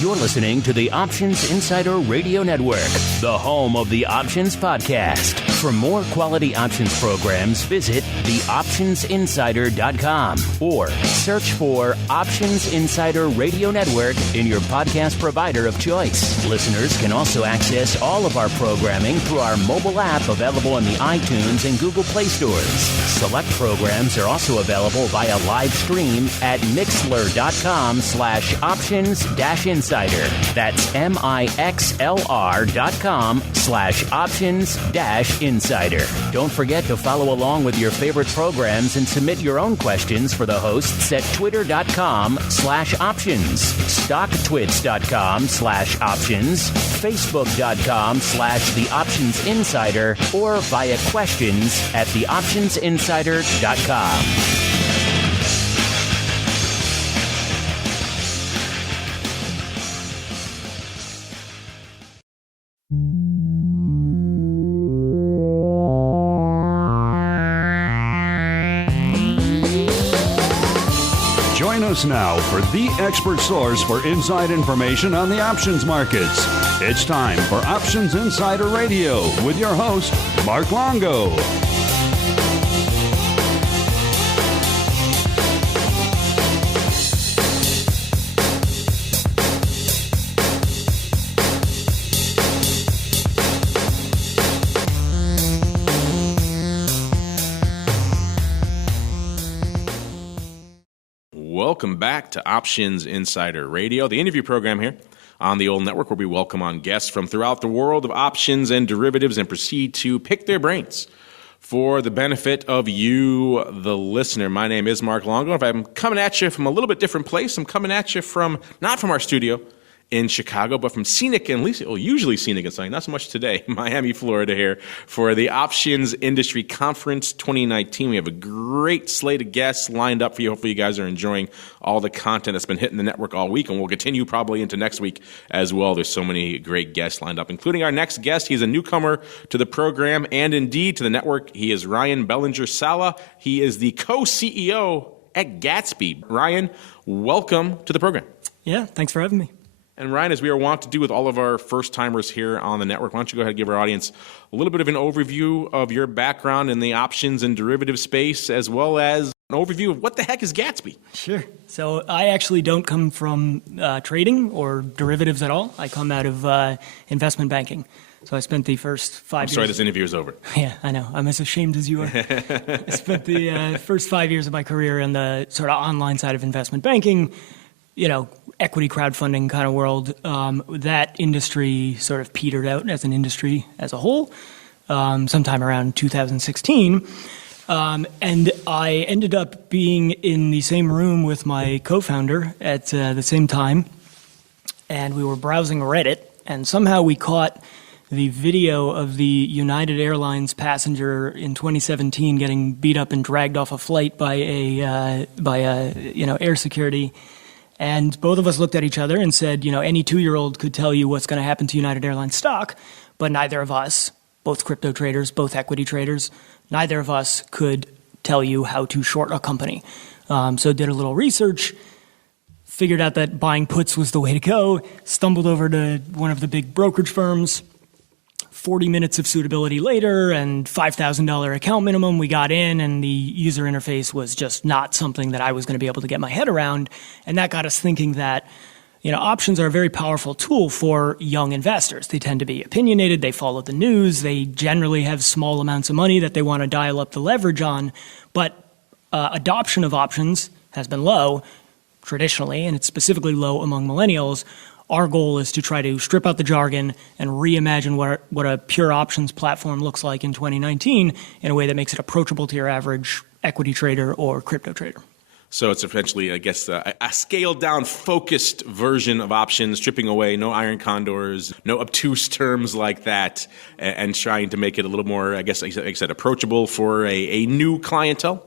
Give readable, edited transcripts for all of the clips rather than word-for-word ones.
You're listening to the Options Insider Radio Network, the home of the Options Podcast. For more quality options programs, visit theoptionsinsider.com or search for Options Insider Radio Network in your podcast provider of choice. Listeners can also access all of our programming through our mobile app available in the iTunes and Google Play stores. Select programs are also available via live stream at mixlr.com/options-insider. That's mixlr.com/options-insider. Don't forget to follow along with your favorite programs and submit your own questions for the hosts at twitter.com/options, stocktwits.com/options, facebook.com/theoptionsinsider, or via questions at theoptionsinsider.com. Join us now for the expert source for inside information on the options markets. It's time for Options Insider Radio with your host, Mark Longo. Welcome back to Options Insider Radio, the interview program here on the old network where we welcome on guests from throughout the world of options and derivatives and proceed to pick their brains for the benefit of you, the listener. My name is Mark Longo. If I'm coming at you from a little bit different place, I'm coming at you from not from our studio in Chicago, but from scenic and usually scenic and sunny, not so much today, Miami, Florida here for the Options Industry Conference 2019. We have a great slate of guests lined up for you. Hopefully you guys are enjoying all the content that's been hitting the network all week, and we'll continue probably into next week as well. There's so many great guests lined up, including our next guest. He's a newcomer to the program and indeed to the network. He is Ryan Bellinger-Sala. He is the co-CEO at Gatsby. Ryan, welcome to the program. Yeah, thanks for having me. And Ryan, as we are wont to do with all of our first-timers here on the network, why don't you go ahead and give our audience a little bit of an overview of your background in the options and derivative space, as well as an overview of what the heck is Gatsby? Sure. So I actually don't come from trading or derivatives at all. I come out of investment banking. So I spent the first 5 years... I'm sorry, this interview is over. Yeah, I know. I'm as ashamed as you are. I spent the first 5 years of my career in the sort of online side of investment banking, equity crowdfunding kind of world. That industry sort of petered out as an industry as a whole sometime around 2016. And I ended up being in the same room with my co-founder at the same time. And we were browsing Reddit, and somehow we caught the video of the United Airlines passenger in 2017 getting beat up and dragged off a flight by a air security. And both of us looked at each other and said, any 2-year-old could tell you what's going to happen to United Airlines stock, but neither of us, both crypto traders, both equity traders, neither of us could tell you how to short a company. So did a little research, figured out that buying puts was the way to go, stumbled over to one of the big brokerage firms. 40 minutes of suitability later and $5,000 account minimum, we got in, and the user interface was just not something that I was going to be able to get my head around. And that got us thinking that, options are a very powerful tool for young investors. They tend to be opinionated, they follow the news, they generally have small amounts of money that they want to dial up the leverage on. But adoption of options has been low traditionally, and it's specifically low among millennials. Our goal is to try to strip out the jargon and reimagine what a pure options platform looks like in 2019 in a way that makes it approachable to your average equity trader or crypto trader. So it's essentially, I guess, a scaled-down, focused version of options, stripping away no iron condors, no obtuse terms like that, and trying to make it a little more, I guess, like I said, approachable for a new clientele?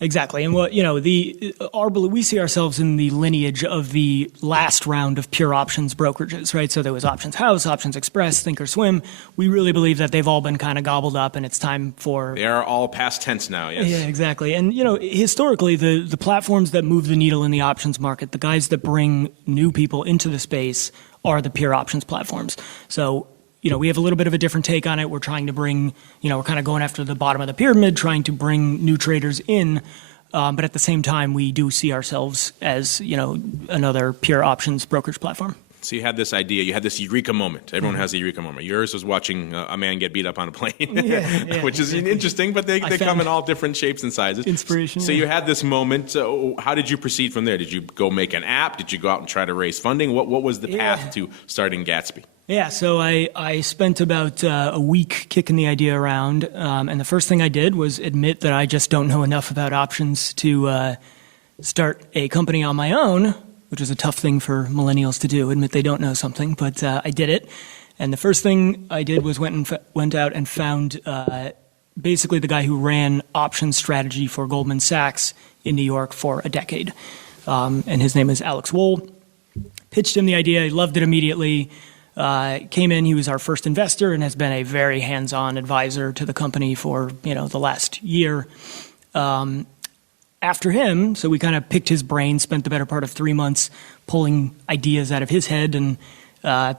Exactly. And we see ourselves in the lineage of the last round of pure options brokerages, right? So there was Options House, Options Express, Thinkorswim. We really believe that they've all been kind of gobbled up and it's time for... They are all past tense now, yes. Yeah, exactly. And, historically, the platforms that move the needle in the options market, the guys that bring new people into the space are the pure options platforms. So, we have a little bit of a different take on it. We're trying to bring, we're kind of going after the bottom of the pyramid, trying to bring new traders in. But at the same time, we do see ourselves as, another pure options brokerage platform. So you had this idea, you had this eureka moment. Everyone has a eureka moment. Yours was watching a man get beat up on a plane, which is interesting, but they come in all different shapes and sizes. Inspiration. So you had this moment. How did you proceed from there? Did you go make an app? Did you go out and try to raise funding? What was the path to starting Gatsby? Yeah, so I spent about a week kicking the idea around, and the first thing I did was admit that I just don't know enough about options to start a company on my own, which is a tough thing for millennials to do, admit they don't know something, but I did it. And the first thing I did was went out and found basically the guy who ran options strategy for Goldman Sachs in New York for a decade, and his name is Alex Wohl. Pitched him the idea, he loved it immediately. Came in, he was our first investor and has been a very hands-on advisor to the company for, the last year. After him, so we kind of picked his brain, spent the better part of 3 months pulling ideas out of his head and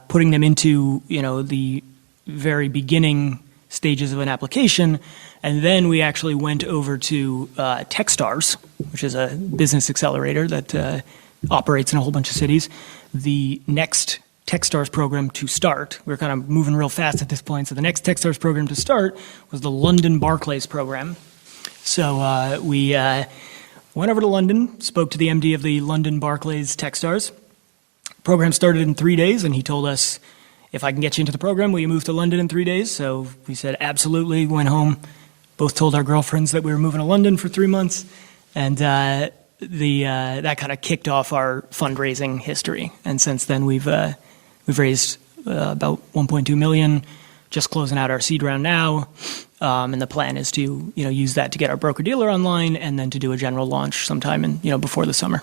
putting them into, the very beginning stages of an application. And then we actually went over to Techstars, which is a business accelerator that operates in a whole bunch of cities. The next Techstars program to start. We're kind of moving real fast at this point. So the next Techstars program to start was the London Barclays program. So we went over to London, spoke to the MD of the London Barclays Techstars. Program started in 3 days, and he told us, if I can get you into the program, will you move to London in 3 days? So we said, absolutely, went home, both told our girlfriends that we were moving to London for 3 months, and that kind of kicked off our fundraising history. And since then, we've raised about $1.2 million, just closing out our seed round now, and the plan is to use that to get our broker-dealer online and then to do a general launch sometime in before the summer.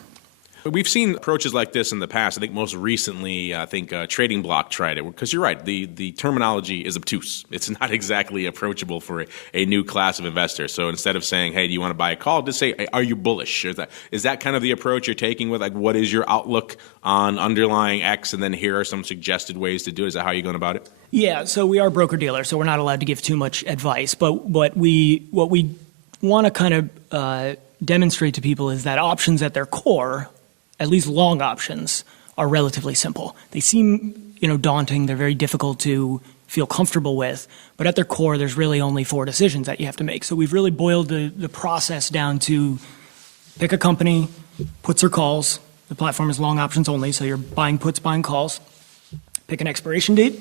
We've seen approaches like this in the past. I think most recently, Trading Block tried it. Because you're right, the terminology is obtuse. It's not exactly approachable for a new class of investor. So instead of saying, hey, do you want to buy a call, just say, hey, are you bullish? Is that kind of the approach you're taking with, what is your outlook on underlying X, and then here are some suggested ways to do it? Is that how you're going about it? Yeah, so we are broker-dealer, so we're not allowed to give too much advice. But what we want to kind of demonstrate to people is that options at their core, at least long options, are relatively simple. They seem, daunting. They're very difficult to feel comfortable with. But at their core, there's really only 4 decisions that you have to make. So we've really boiled the process down to pick a company, puts or calls. The platform is long options only, so you're buying puts, buying calls. Pick an expiration date,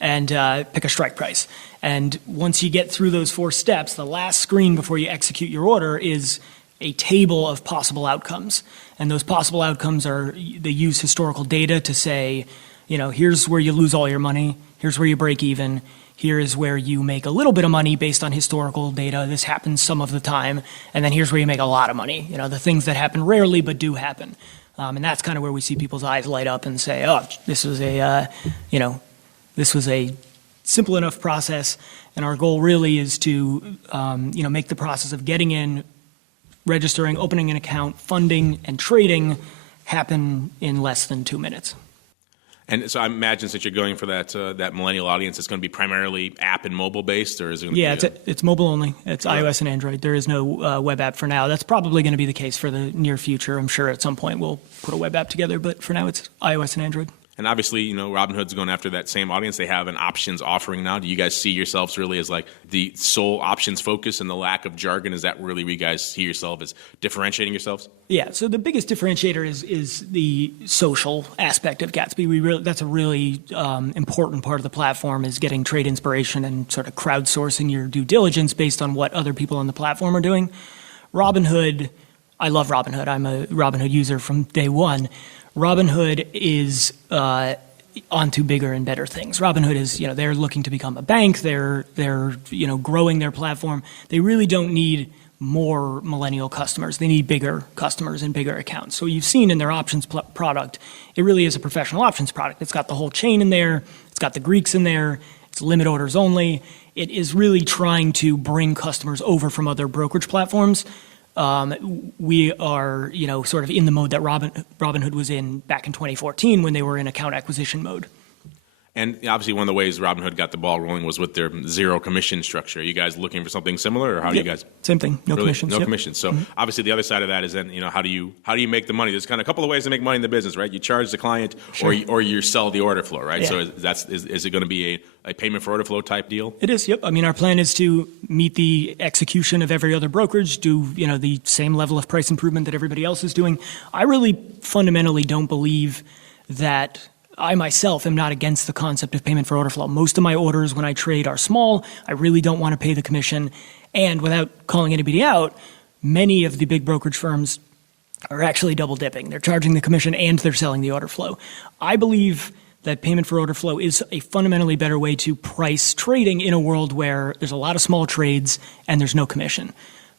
and pick a strike price. And once you get through those 4 steps, the last screen before you execute your order is a table of possible outcomes. And those possible outcomes they use historical data to say, here's where you lose all your money, here's where you break even, here is where you make a little bit of money based on historical data, this happens some of the time, and then here's where you make a lot of money, the things that happen rarely but do happen. And that's kind of where we see people's eyes light up and say, oh, this was a simple enough process, and our goal really is to make the process of getting in, registering, opening an account, funding, and trading happen in less than 2 minutes. And so I imagine since you're going for that millennial audience, it's going to be primarily app and mobile based, or is it going to be? It's mobile only. It's iOS and Android. There is no web app for now. That's probably going to be the case for the near future. I'm sure at some point we'll put a web app together, but for now it's iOS and Android. And obviously, Robinhood's going after that same audience. They have an options offering now. Do you guys see yourselves really as the sole options focus and the lack of jargon? Is that really where you guys see yourself as differentiating yourselves? Yeah. So the biggest differentiator is the social aspect of Gatsby. That's a really important part of the platform, is getting trade inspiration and sort of crowdsourcing your due diligence based on what other people on the platform are doing. Robinhood, I love Robinhood. I'm a Robinhood user from day one. Robinhood is onto bigger and better things. Robinhood is, they're looking to become a bank. They're growing their platform. They really don't need more millennial customers. They need bigger customers and bigger accounts. So you've seen in their options product, it really is a professional options product. It's got the whole chain in there. It's got the Greeks in there. It's limit orders only. It is really trying to bring customers over from other brokerage platforms. We are, sort of in the mode that Robinhood was in back in 2014 when they were in account acquisition mode. And obviously, one of the ways Robinhood got the ball rolling was with their zero commission structure. Are you guys looking for something similar, or how do you guys? Same thing. No really? commissions. No Yep. commissions. So obviously, the other side of that is then how do you make the money? There's kind of a couple of ways to make money in the business, right? You charge the client, Sure. or you sell the order flow, right? Yeah. So is it going to be a payment for order flow type deal? It is. Yep. I mean, our plan is to meet the execution of every other brokerage, do the same level of price improvement that everybody else is doing. I really fundamentally don't believe that. I myself am not against the concept of payment for order flow. Most of my orders when I trade are small. I really don't want to pay the commission. And without calling anybody out, many of the big brokerage firms are actually double dipping. They're charging the commission and they're selling the order flow. I believe that payment for order flow is a fundamentally better way to price trading in a world where there's a lot of small trades and there's no commission.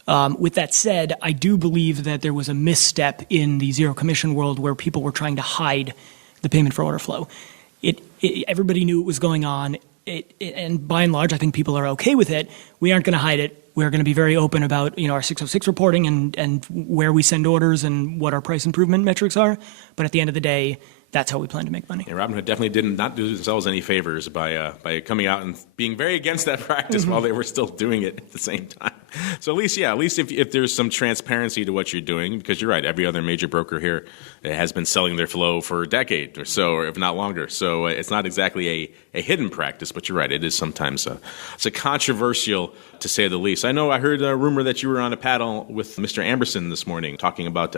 With that said, I do believe that there was a misstep in the zero commission world where people were trying to hide the payment for order flow. Everybody knew it was going on, and by and large, I think people are okay with it. We aren't going to hide it. We're going to be very open about our 606 reporting and where we send orders and what our price improvement metrics are. But at the end of the day, that's how we plan to make money. Yeah, Robinhood definitely did not do themselves any favors by coming out and being very against that practice while they were still doing it at the same time. So at least if there's some transparency to what you're doing, because you're right, every other major broker here has been selling their flow for a decade or so, or if not longer. So it's not exactly a hidden practice, but you're right, it is sometimes it's a controversial, to say the least. I know I heard a rumor that you were on a panel with Mr. Amberson this morning talking about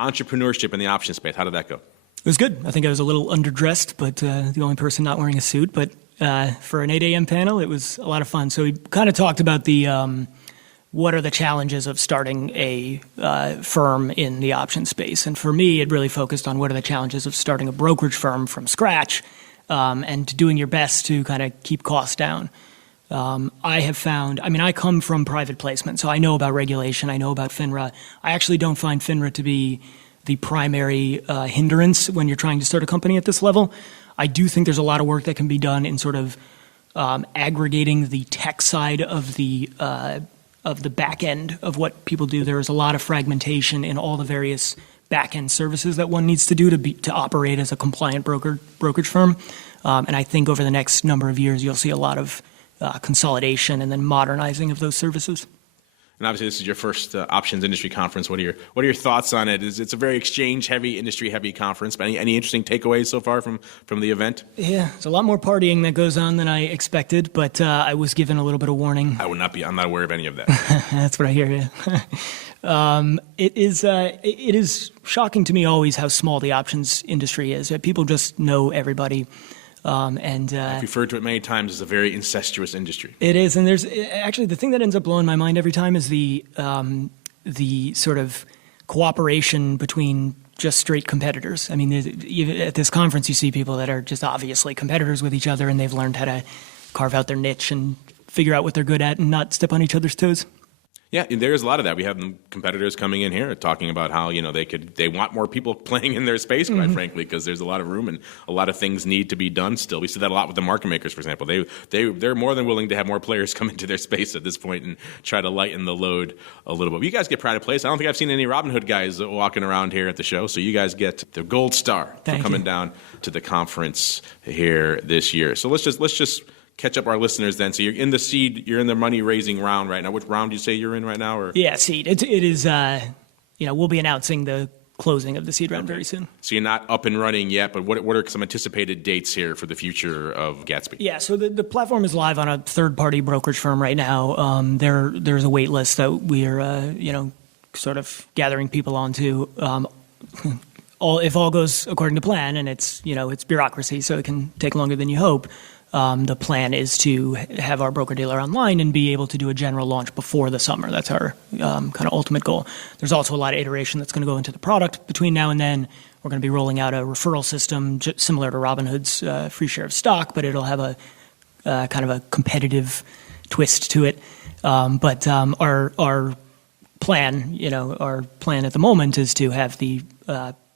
entrepreneurship in the option space. How did that go? It was good. I think I was a little underdressed, but the only person not wearing a suit. But for an 8 a.m. panel, it was a lot of fun. So we kind of talked about what are the challenges of starting a firm in the option space. And for me, it really focused on what are the challenges of starting a brokerage firm from scratch and doing your best to kind of keep costs down. I have found, I come from private placement, so I know about regulation. I know about FINRA. I actually don't find FINRA to be the primary hindrance when you're trying to start a company at this level. I do think there's a lot of work that can be done in sort of aggregating the tech side of the back end of what people do. There is a lot of fragmentation in all the various back end services that one needs to do to operate as a compliant brokerage firm. And I think over the next number of years, you'll see a lot of consolidation and then modernizing of those services. And obviously, this is your first options industry conference. What are your thoughts on it? It's a very exchange-heavy, industry-heavy conference. But any interesting takeaways so far from the event? Yeah, there's a lot more partying that goes on than I expected, but I was given a little bit of warning. I'm not aware of any of that. That's what I hear. Yeah. It is shocking to me always how small the options industry is. People just know everybody. I've referred to it many times as a very incestuous industry. It is, and there's actually the thing that ends up blowing my mind every time is the sort of cooperation between just straight competitors. I mean, at this conference, you see people that are just obviously competitors with each other, and they've learned how to carve out their niche and figure out what they're good at and not step on each other's toes. Yeah, there's a lot of that. We have competitors coming in here talking about how they want more people playing in their space, quite frankly, because there's a lot of room and a lot of things need to be done still. We see that a lot with the market makers, for example. They're more than willing to have more players come into their space at this point and try to lighten the load a little bit. But you guys get pride of place. I don't think I've seen any Robinhood guys walking around here at the show, so you guys get the gold star for coming down to the conference here this year. So let's just catch up our listeners then. So you're in the money raising round right now. Which round do you say you're in right now? Or? Yeah, seed. It is, we'll be announcing the closing of the seed round very soon. So you're not up and running yet, but what are some anticipated dates here for the future of Gatsby? Yeah, so the platform is live on a third-party brokerage firm right now. There's a wait list that we are, sort of gathering people onto. If all goes according to plan, and it's bureaucracy, so it can take longer than you hope. The plan is to have our broker-dealer online and be able to do a general launch before the summer. That's our kind of ultimate goal. There's also a lot of iteration that's going to go into the product between now and then. We're going to be rolling out a referral system similar to Robinhood's free share of stock, but it'll have a kind of a competitive twist to it. But our plan, our plan at the moment is to have the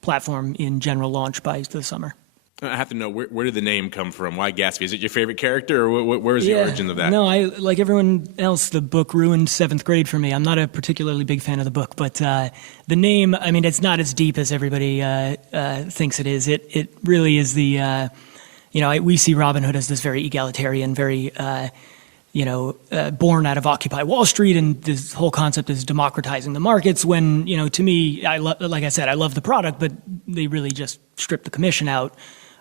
platform in general launch by the summer. I have to know, where did the name come from? Why Gatsby? Is it your favorite character, or where is the origin of that? No, like everyone else, the book ruined 7th grade for me. I'm not a particularly big fan of the book, but the name, it's not as deep as everybody thinks it is. It really is the, we see Robin Hood as this very egalitarian, very, born out of Occupy Wall Street, and this whole concept is democratizing the markets when, to me, like I said, I love the product, but they really just stripped the commission out.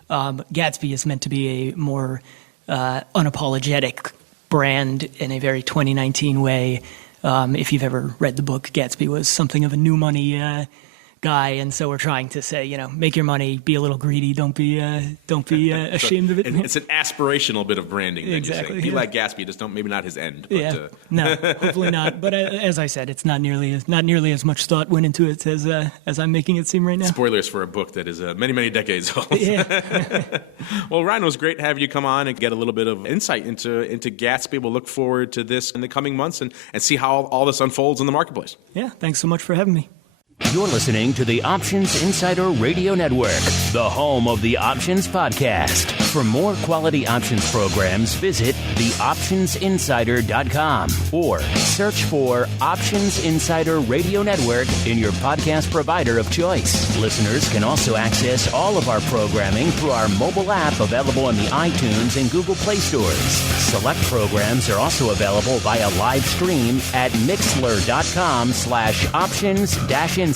Gatsby is meant to be a more unapologetic brand in a very 2019 way. If you've ever read the book, Gatsby was something of a new money guy, and so we're trying to say, make your money, be a little greedy, don't be ashamed of it. It's an aspirational bit of branding. Exactly. Be like Gatsby, just don't, maybe not his end. But, no, hopefully not. But as I said, it's not nearly as much thought went into it as I'm making it seem right now. Spoilers for a book that is many, many decades old. Yeah. Well, Ryan, it was great to have you come on and get a little bit of insight into Gatsby. We'll look forward to this in the coming months and see how all this unfolds in the marketplace. Yeah, thanks so much for having me. You're listening to the Options Insider Radio Network, the home of the Options Podcast. For more quality options programs, visit theoptionsinsider.com or search for Options Insider Radio Network in your podcast provider of choice. Listeners can also access all of our programming through our mobile app available in the iTunes and Google Play stores. Select programs are also available via live stream at mixlr.com/options-insider.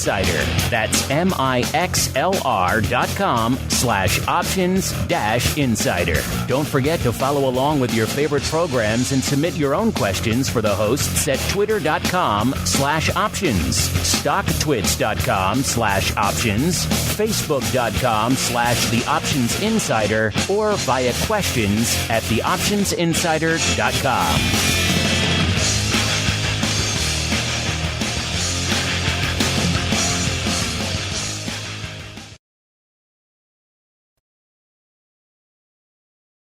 That's mixlr.com/options-insider. Don't forget to follow along with your favorite programs and submit your own questions for the hosts at twitter.com/options, stocktwits.com/options, facebook.com/theoptionsinsider, or via questions@theoptionsinsider.com.